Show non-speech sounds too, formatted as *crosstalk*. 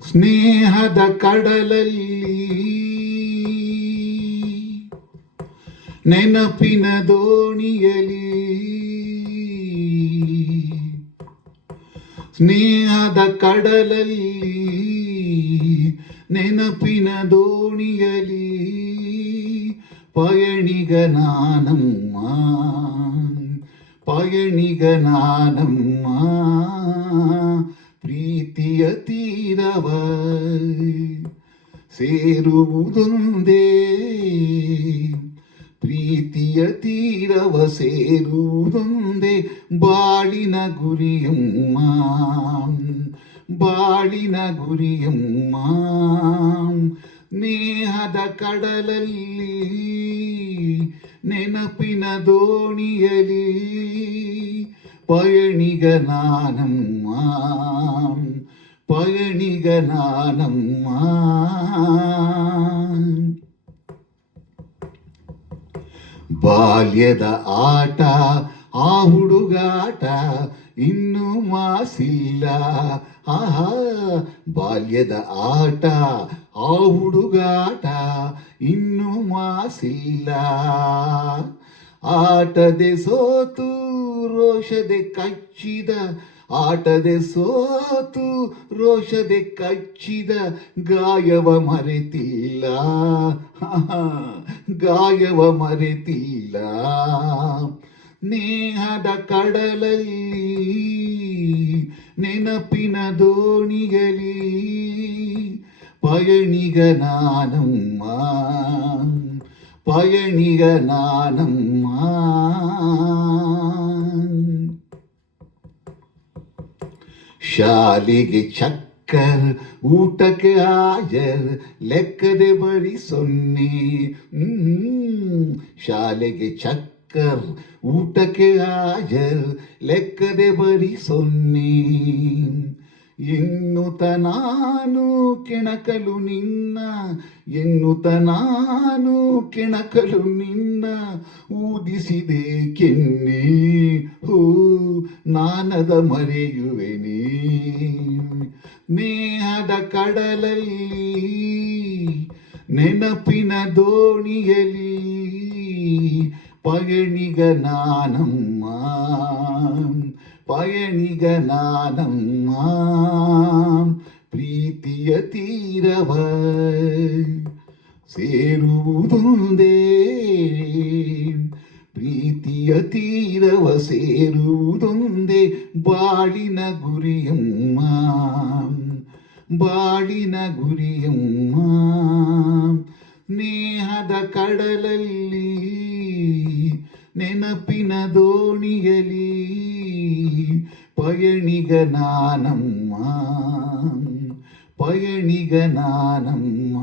ಸ್ನೇಹದ ಕಡಲಲ್ಲಿ ನೆನಪಿನ ದೋಣಿಯಲಿ ಸ್ನೇಹದ ಕಡಲಲ್ಲಿ ನೆನಪಿನ ದೋಣಿಯಲಿ ಪಯಣಿಗ ನಾನಮ್ಮ ಪಯಣಿಗ ನಾನಮ್ಮ, ಪ್ರೀತಿಯ ತೀರವ. ಸೇರುವುದೊಂದೇ ಪ್ರೀತಿಯ ತೀರವ, ಸೇರುವುದೊಂದೇ ಬಾಳಿನ ಗುರಿಯಮ್ಮ. ಬಾಳಿನ ಗುರಿಯಮ್ಮ, ನೇಹದ ಕಡಲಲ್ಲಿ ನೆನಪಿನ ದೋಣಿಯಲಿ ಪಯಣಿಗ ನಾನಮ್ಮ ಬಾಲ್ಯದ ಆಟ, ಆ ಹುಡುಗಾಟ ಇನ್ನೂ ಮಾಸಿಲ್ಲ. ಆಹಾ, ಬಾಲ್ಯದ ಆಟ, ಆ ಹುಡುಗಾಟ ಇನ್ನೂ ಮಾಸಿಲ್ಲ. ಆಟದೆ ಸೋತು ರೋಷದೆ ಕಚ್ಚಿದ, ಆಟದೆ ಸೋತು ರೋಷದೆ ಕಚ್ಚಿದ, ಗಾಯವ ಮರೆತಿಲ್ಲ. *laughs* ಗಾಯವ ಮರೆತಿಲ್ಲ. ನೇಹದ ಕಡಲಲ್ಲಿ, ನೆನಪಿನ ದೋಣಿಗಲಿ ಪಯಣಿಗ ನಾನಮ್ಮ ಪಯಣಿಗ ನಾನಮ್ಮ. ಶಾಲೆಗೆ ಚಕ್ಕರ್, ಊಟಕ್ಕೆ ಹಾಜರ್ ಲೆಕ್ಕದೆ ಬರೀ ಸೊನ್ನೆ. ಶಾಲೆಗೆ ಚಕ್ಕರ್, ಊಟಕ್ಕೆ ಹಾಜರ್ ಲೆಕ್ಕದೆ ಬರೀ ಸೊನ್ನೆ. ಎನ್ನುತ್ತ ನಾನು ಕೆಣಕಲು ನಿನ್ನ, ಎನ್ನುತ್ತ ನಾನು ಕೆಣಕಲು ನಿನ್ನ, ಊದಿಸಿದೆ ಕೆನ್ನೆ. ಹೂ, ನಾನದ ಮರೆಯುವೆನೆ. ನೇಹದ ಕಡಲಲ್ಲಿ ನೆನಪಿನ ದೋಣಿಯಲಿ ಪಯಣಿಗ ನಾನಮ್ಮ ಪಯಣಿಗ ನಾನಮ್ಮ ಪ್ರೀತಿಯ ತೀರವ ಸೇರುವುದೊಂದೇ ಪ್ರೀತಿಯ ತೀರವ ಸೇರುವುದೊಂದೇ. ಬಾಳಿನ ಗುರಿಯಮ್ಮ. ಬಾಳಿನ ಗುರಿಯಮ್ಮ. ನೇಹದ ಕಡಲಲ್ಲಿ ನೆನಪಿನ ದೋಣಿಯಲಿ ಪಯಣಿಗ ನಾನಮ್ಮ. ಪಯಣಿಗ ನಾನಮ್ಮ.